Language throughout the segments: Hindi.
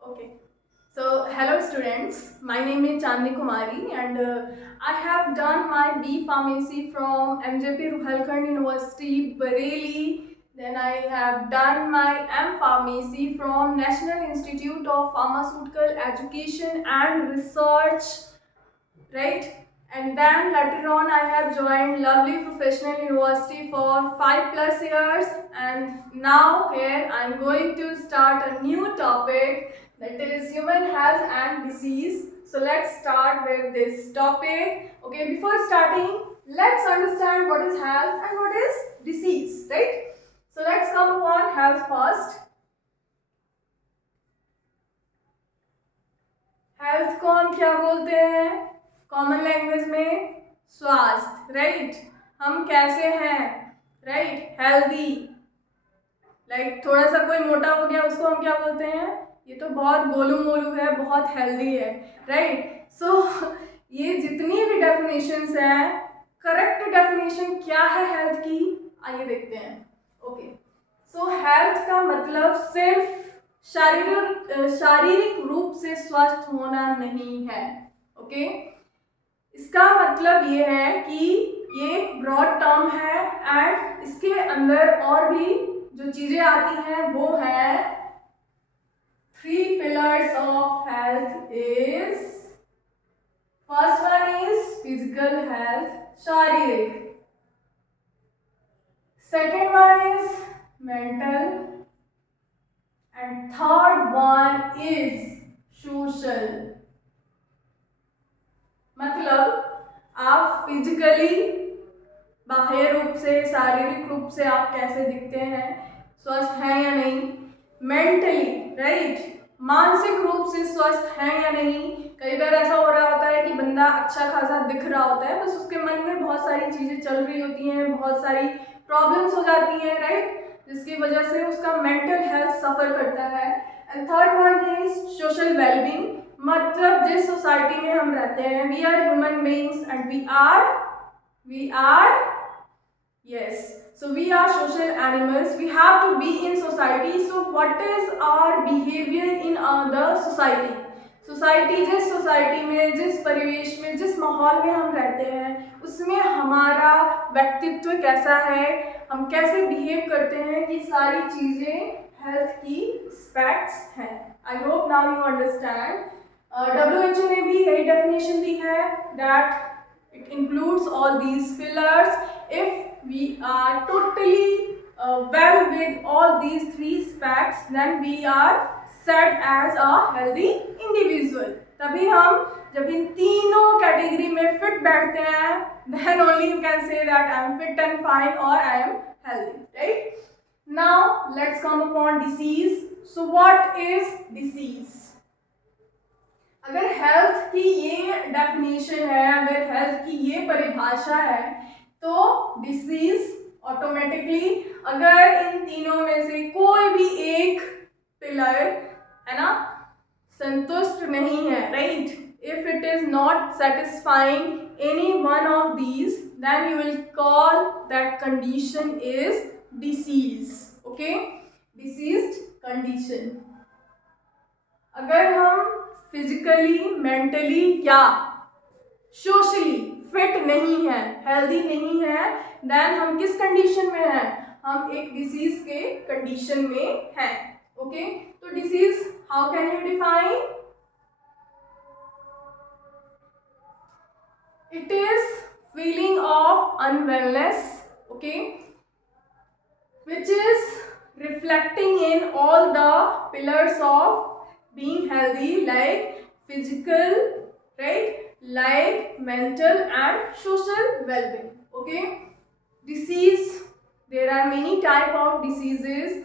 Okay. So, hello students. My name is Chandni Kumari and I have done my B Pharmacy from MJP Ruhelkhand University, Bareilly. Then I have done my M Pharmacy from National Institute of Pharmaceutical Education and Research, right? And then later on I have joined Lovely Professional University for 5+ years, and now here I am going to start a new topic, that is human health and disease. So let's start with this topic. Okay, before starting, let's understand what is health and what is disease, right? So let's come upon health first. Health को हम क्या बोलते हैं कॉमन लैंग्वेज में? स्वास्थ्य, राइट? हम कैसे हैं, राइट? हेल्दी। लाइक थोड़ा सा कोई मोटा हो गया उसको हम क्या बोलते हैं? ये तो बहुत गोलू मोलू है, बहुत हेल्दी है, राइट? सो ये जितनी भी डेफिनेशंस हैं, करेक्ट डेफिनेशन क्या है हेल्थ की, आइए देखते हैं। ओके, सो हेल्थ का मतलब सिर्फ शारीरिक रूप से स्वस्थ होना नहीं है। ओके, इसका मतलब ये है कि ये एक ब्रॉड टर्म है एंड इसके अंदर और भी जो चीजें आती हैं वो है 3 pillars of health is, first one is physical health, शारीरिक, second one is mental, and third one is social। मतलब आप फिजिकली, बाह्य रूप से, शारीरिक रूप से आप कैसे दिखते हैं, स्वस्थ हैं या नहीं। मेंटली, राइट, मानसिक रूप से स्वस्थ हैं या नहीं। कई बार ऐसा हो रहा होता है कि बंदा अच्छा खासा दिख रहा होता है, बस उसके मन में बहुत सारी चीजें चल रही होती हैं, बहुत सारी प्रॉब्लम्स हो जाती हैं, राइट, जिसकी वजह से उसका मेंटल हेल्थ सफर करता है। And third one is social wellbeing, मतलब जिस सोसाइटी में हम रहते हैं, we are human beings and we are yes, so we are social animals, we have to be in society। so what is our behavior in the society? Society, जिस सोसाइटी में, जिस परिवेश में, जिस माहौल में हम रहते हैं, उसमें हमारा व्यक्तित्व कैसा है, हम कैसे बिहेव करते हैं, ये सारी चीज़ें हेल्थ की एस्पेक्ट्स हैं। I hope now you understand. WHO ने भी यही डेफिनेशन दी है that it includes all these pillars। if we are totally well with all these 3 aspects, then we are set as a healthy individual। तभी हम जब इन तीनों कैटेगरी में फिट बैठते हैं, then only you can say that I am fit and fine or I am healthy, right? Now let's come upon disease। so what is disease? अगर हेल्थ की ये डेफिनेशन है, अगर हेल्थ की ये परिभाषा है, तो डिसीज ऑटोमेटिकली, अगर इन तीनों में से कोई भी एक पिलर है ना संतुष्ट नहीं है, right, if it is not satisfying any one of these, then you will call that condition is disease. Okay, diseased condition. अगर हम फिजिकली, मेंटली या सोशली फिट नहीं है, हेल्दी नहीं है, देन हम किस कंडीशन में हैं? हम एक डिसीज के कंडीशन में हैं। ओके, तो disease how can you define? It is feeling of unwellness, okay, which is reflecting in all the pillars of being healthy, like physical, right, like mental and social well-being। okay, disease, there are many type of diseases।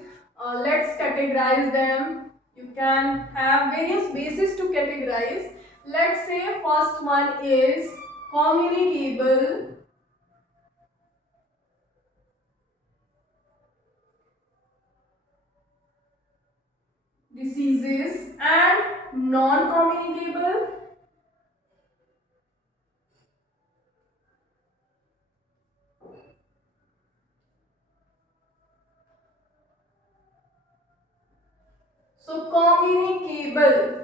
let's categorize them। you can have various bases to categorize। let's say first one is communicable diseases and non-communicable so communicable communicable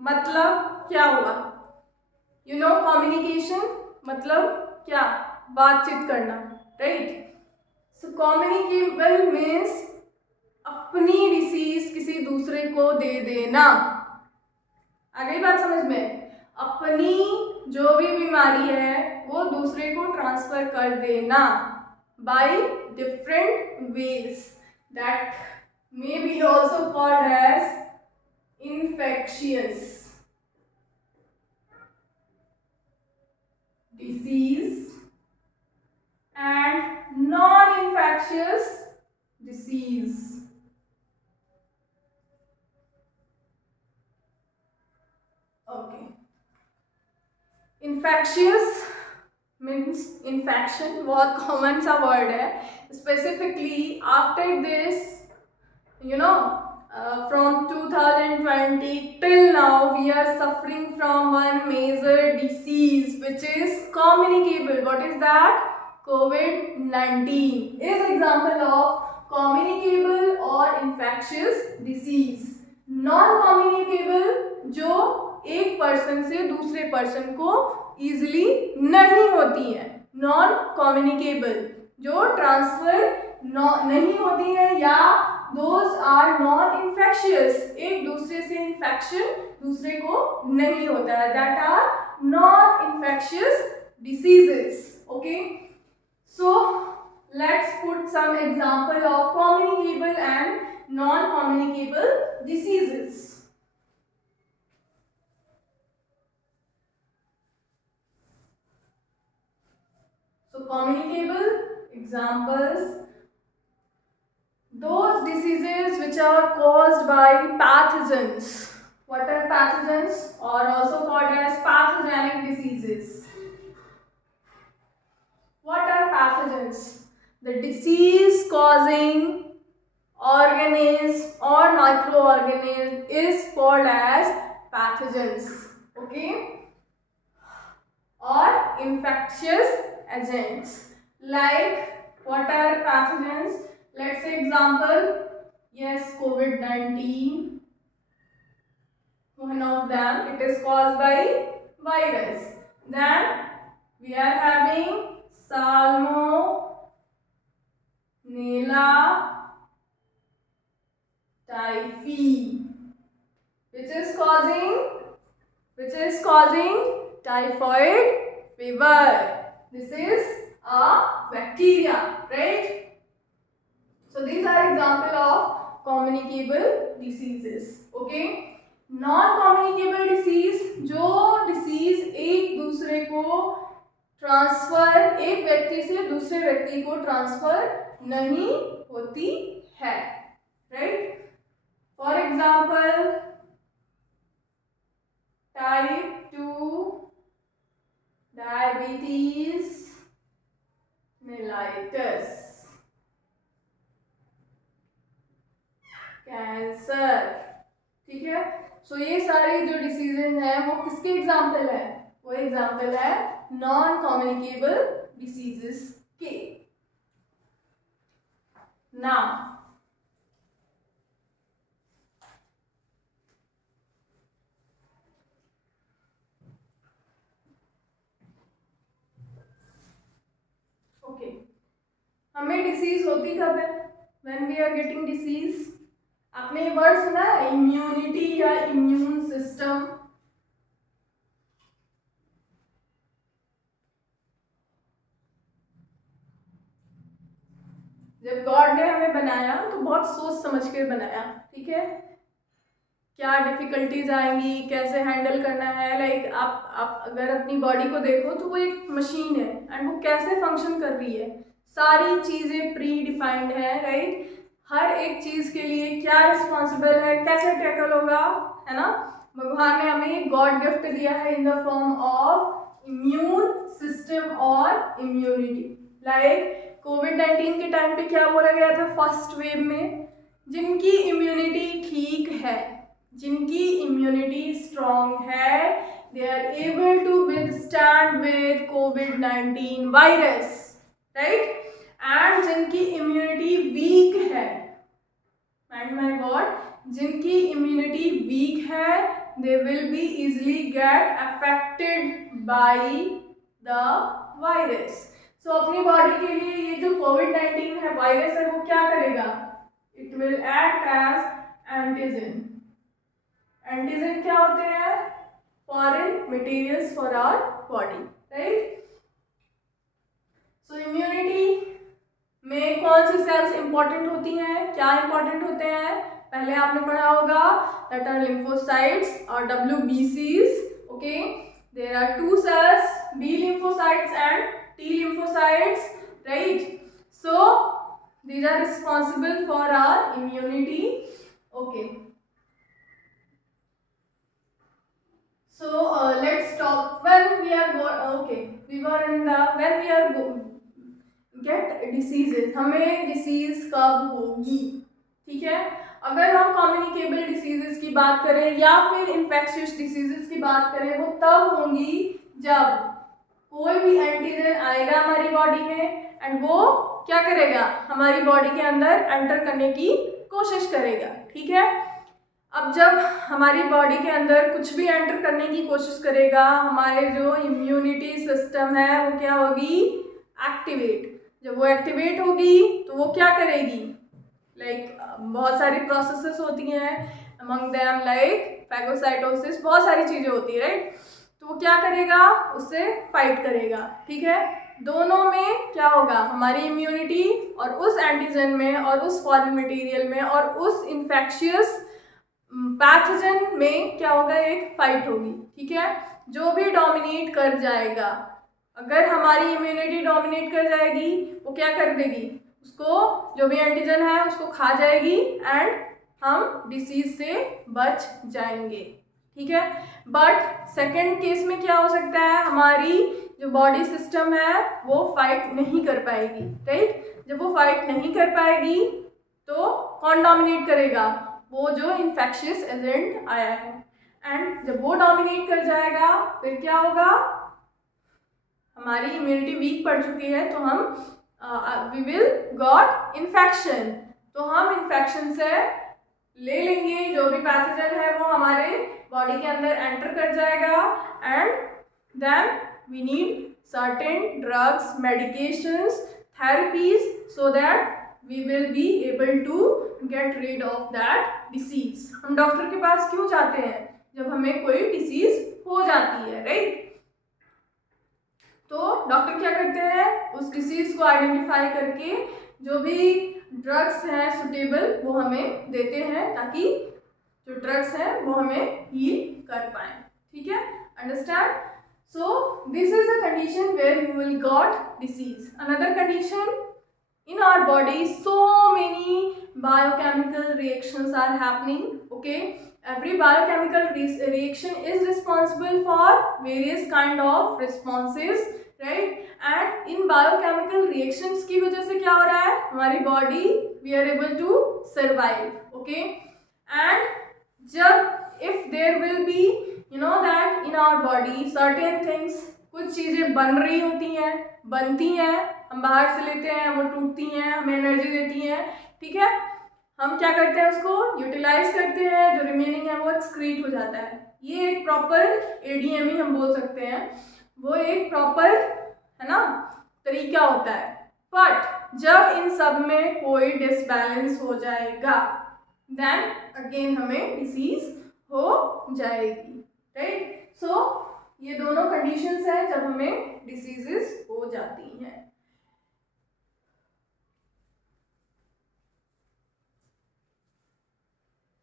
मतलब क्या हुआ? यू नो कम्युनिकेशन मतलब क्या? बातचीत करना, राइट? सो कम्युनिकेबल मीन्स अपनी डिसीज किसी दूसरे को दे देना। आ गई बात समझ में? अपनी जो भी बीमारी है वो दूसरे को ट्रांसफर कर देना by different ways that may be also called as infectious disease and non-infectious disease. Okay. Infectious means infection, बहुत common सा word है. Specifically after this, you know, from 2020 till now we are suffering from one major disease which is communicable. What is that? COVID-19 is example of communicable or infectious disease. Non-communicable जो एक पर्सन से दूसरे पर्सन को इजीली नहीं होती है, नॉन कम्युनिकेबल जो ट्रांसफर नहीं होती है, या दोज आर नॉन इन्फेक्शियस, एक दूसरे से इन्फेक्शन दूसरे को नहीं होता है, that are non infectious diseases. Okay, so let's put some example of communicable and non communicable diseases. So communicable examples, those diseases which are caused by pathogens. What are pathogens? Or also called as pathogenic diseases. What are pathogens? The disease causing organism or microorganism is called as pathogens. Okay? Or infectious agents. Like what are pathogens? Let's say example, yes, COVID-19, one of them, it is caused by virus. Then we are having Salmonella typhi, which is causing typhoid fever. This is a bacteria, right? So these are example of communicable diseases. Okay, non-communicable disease जो disease एक दूसरे को ट्रांसफर, एक व्यक्ति से दूसरे व्यक्ति को ट्रांसफर नहीं होती है, right? For example type 2 diabetes mellitus, cancer. ठीक है, सो ये सारे जो डिसीजेज हैं वो किसके एग्जाम्पल है? वो एग्जाम्पल है नॉन कम्युनिकेबल डिसीजेस के. नाउ ओके, हमें डिसीज होती कब है? When we are getting disease. आपने ये वर्ड सुना है इम्यूनिटी या इम्यून सिस्टम? जब गॉड ने हमें बनाया तो बहुत सोच समझ के बनाया, ठीक है? क्या डिफिकल्टीज आएंगी, कैसे हैंडल करना है. लाइक आप अगर अपनी बॉडी को देखो तो वो एक मशीन है एंड वो कैसे फंक्शन कर रही है, सारी चीज़ें प्री डिफाइंड है, राइट? हर एक चीज़ के लिए क्या रिस्पॉन्सिबल है, कैसे टैकल होगा, है ना? भगवान ने हमें एक गॉड गिफ्ट दिया है in the form of immune system और इम्यूनिटी. लाइक कोविड-19 के टाइम पे क्या बोला गया था फर्स्ट वेव में? जिनकी इम्यूनिटी ठीक है, जिनकी इम्यूनिटी स्ट्रॉन्ग है, they are able to withstand with कोविड-19 वायरस, राइट? एंड जिनकी इम्यूनिटी वीक है, एंड माय गॉड, जिनकी इम्यूनिटी वीक है they will be easily get affected by the virus. So अपनी बॉडी के लिए ये जो कोविड-19 है वायरस है वो क्या करेगा, it will act as antigen. Antigen क्या होते हैं, foreign materials for our body, right. So immunity में कौन सी सेल्स इंपॉर्टेंट होती हैं, क्या इंपॉर्टेंट होते हैं, पहले आपने पढ़ा होगा दैट आर lymphocytes और WBCs, okay. There are two cells, B lymphocytes and T lymphocytes, right? So these are responsible for our immunity, okay. So let's talk when we are okay, we were in the when we are get diseases, हमें डिसीज कब होगी, ठीक है। अगर हम कम्युनिकेबल डिसीजेस की बात करें या फिर इन्फेक्शियस डिसीजेस की बात करें वो तब होंगी जब कोई भी एंटीजन आएगा हमारी बॉडी में एंड वो क्या करेगा, हमारी बॉडी के अंदर एंटर करने की कोशिश करेगा, ठीक है। अब जब हमारी बॉडी के अंदर कुछ भी एंटर करने की कोशिश करेगा, हमारे जो इम्यूनिटी सिस्टम है वो क्या होगी, एक्टिवेट। जब वो एक्टिवेट होगी तो वो क्या करेगी, बहुत सारी प्रोसेसेस होती हैं, अमंग देम लाइक फैगोसाइटोसिस, बहुत सारी चीज़ें होती है, राइट। तो वो क्या करेगा, उससे फाइट करेगा, ठीक है। दोनों में क्या होगा, हमारी इम्यूनिटी और उस एंटीजन में और उस फॉरेन मटेरियल में और उस इन्फेक्शियस पैथोजन में क्या होगा, एक फाइट होगी, ठीक है। जो भी डोमिनेट कर जाएगा, अगर हमारी इम्यूनिटी डोमिनेट कर जाएगी वो क्या कर देगी, उसको जो भी एंटीजन है उसको खा जाएगी एंड हम डिसीज से बच जाएंगे, ठीक है। बट सेकंड केस में क्या हो सकता है, हमारी जो बॉडी सिस्टम है वो फाइट नहीं कर पाएगी, राइट। जब वो फाइट नहीं कर पाएगी तो कौन डोमिनेट करेगा, वो जो इन्फेक्शियस एजेंट आया है, एंड जब वो डोमिनेट कर जाएगा फिर क्या होगा, हमारी इम्यूनिटी वीक पड़ चुकी है तो हम वी विल गॉट इन्फेक्शन, तो हम इन्फेक्शन से ले लेंगे, जो भी पैथोजन है वो हमारे बॉडी के अंदर एंटर कर जाएगा and then we need certain drugs, medications, therapies so that we will be able to get rid of that disease। हम डॉक्टर के पास क्यों जाते हैं, जब हमें कोई डिसीज हो जाती है, राइट। तो डॉक्टर क्या करते हैं, उस डिसीज को आइडेंटिफाई करके जो भी ड्रग्स हैं सुटेबल वो हमें देते हैं ताकि जो ड्रग्स हैं वो हमें हील कर पाए, ठीक है, understand. So this is the condition where you will got disease. Another condition, in our body so many biochemical reactions are happening, okay। every biochemical reaction is responsible for various kind of responses, right। and in biochemical reactions की वजह से क्या हो रहा है, हमारी body we are able to survive, okay। and जब if there will be you know that in our body certain things, कुछ चीज़ें बन रही होती हैं, बनती हैं, हम बाहर से लेते हैं, वो टूटती हैं, हमें एनर्जी देती हैं, ठीक है। हम क्या करते हैं, उसको यूटिलाइज करते हैं, जो रिमेनिंग है वो एक्सक्रीट हो जाता है। ये एक प्रॉपर ADME हम बोल सकते हैं, वो एक प्रॉपर है ना तरीका होता है। बट जब इन सब में कोई डिसबैलेंस हो जाएगा देन अगेन हमें डिसीज हो जाएगी, राइट। सो ये दोनों कंडीशंस हैं जब हमें डिसीजेस हो जाती हैं।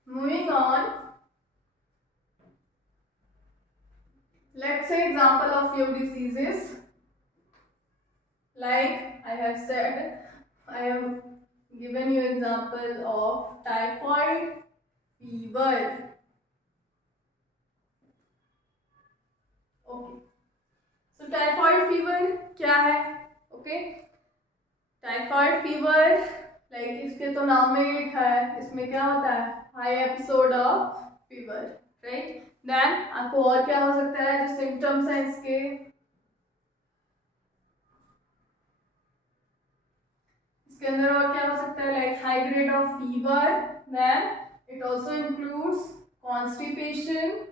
Moving on, let's say example of few diseases, like I have said, I have given you example of typhoid fever, okay। so typhoid fever क्या है, okay। टाइफाइड फीवर लाइक इसके तो नाम में ही लिखा है, इसमें क्या होता है, high episode of fever, right. Then आपको और क्या हो सकता है जो सिम्टम्स हैं इसके, इसके अंदर और क्या हो सकता है, like high grade of fever, then It also includes constipation,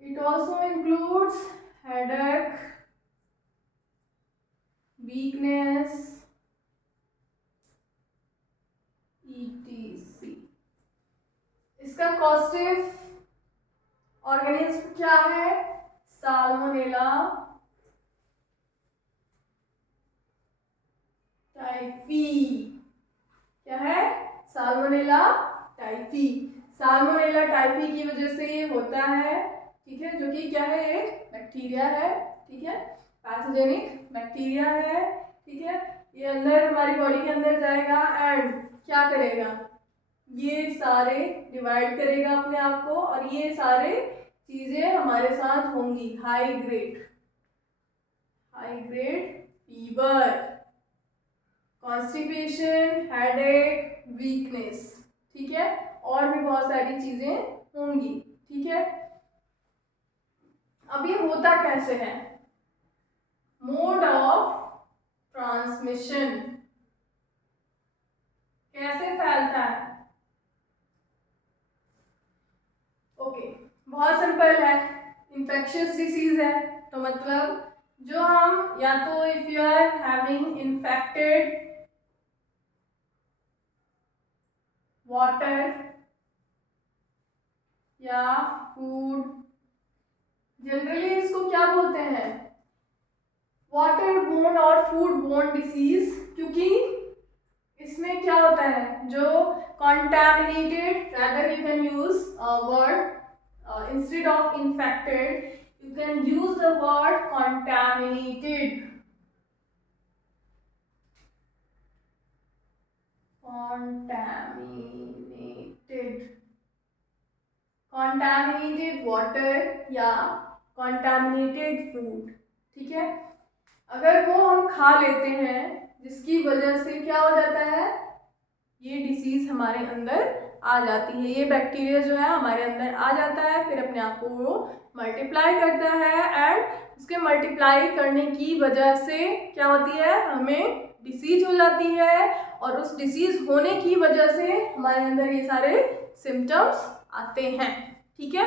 It also includes headache, weakness, etc. इसका कॉस्टिव ऑर्गेनिज्म क्या है? Salmonella typhi. क्या है? Salmonella typhi. साल्मोनेला टाइफी की वजह से ये होता है, ठीक है, जो कि क्या है? एक बैक्टीरिया है, ठीक है, पैथोजेनिक बैक्टीरिया है, ठीक है। ये अंदर हमारी बॉडी के अंदर जाएगा एंड क्या करेगा? ये सारे डिवाइड करेगा अपने आप को और ये सारे चीजें हमारे साथ होंगी। High grade fever, constipation, headache, weakness, ठीक है, और भी बहुत सारी चीजें होंगी, ठीक है। अब ये होता कैसे है? मोड ऑफ ट्रांसमिशन, कैसे फैलता है? ओके, बहुत सिंपल है, इन्फेक्शियस डिसीज है, तो मतलब जो हम या तो if you are having infected water या फूड, जनरली इसको क्या बोलते हैं? वाटर बोर्न और फूड बोर्न डिसीज, क्योंकि इसमें क्या होता है? जो contaminated, rather you can use a word instead of infected, you can use the word contaminated. contaminated water या contaminated food, ठीक है। अगर वो हम खा लेते हैं जिसकी वजह से क्या हो जाता है? ये डिसीज हमारे अंदर आ जाती है, ये बैक्टीरिया जो है हमारे अंदर आ जाता है, फिर अपने आप को वो मल्टीप्लाई करता है एंड उसके मल्टीप्लाई करने की वजह से क्या होती है? हमें डिसीज हो जाती है और उस डिसीज होने की वजह से हमारे अंदर ये सारे सिम्टम्स आते हैं, ठीक है।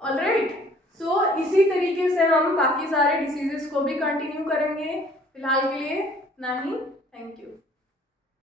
ऑलराइट, सो इसी तरीके से हम बाकी सारे डिसीजेस को भी कंटिन्यू करेंगे। फिलहाल के लिए इतना ही। Thank you.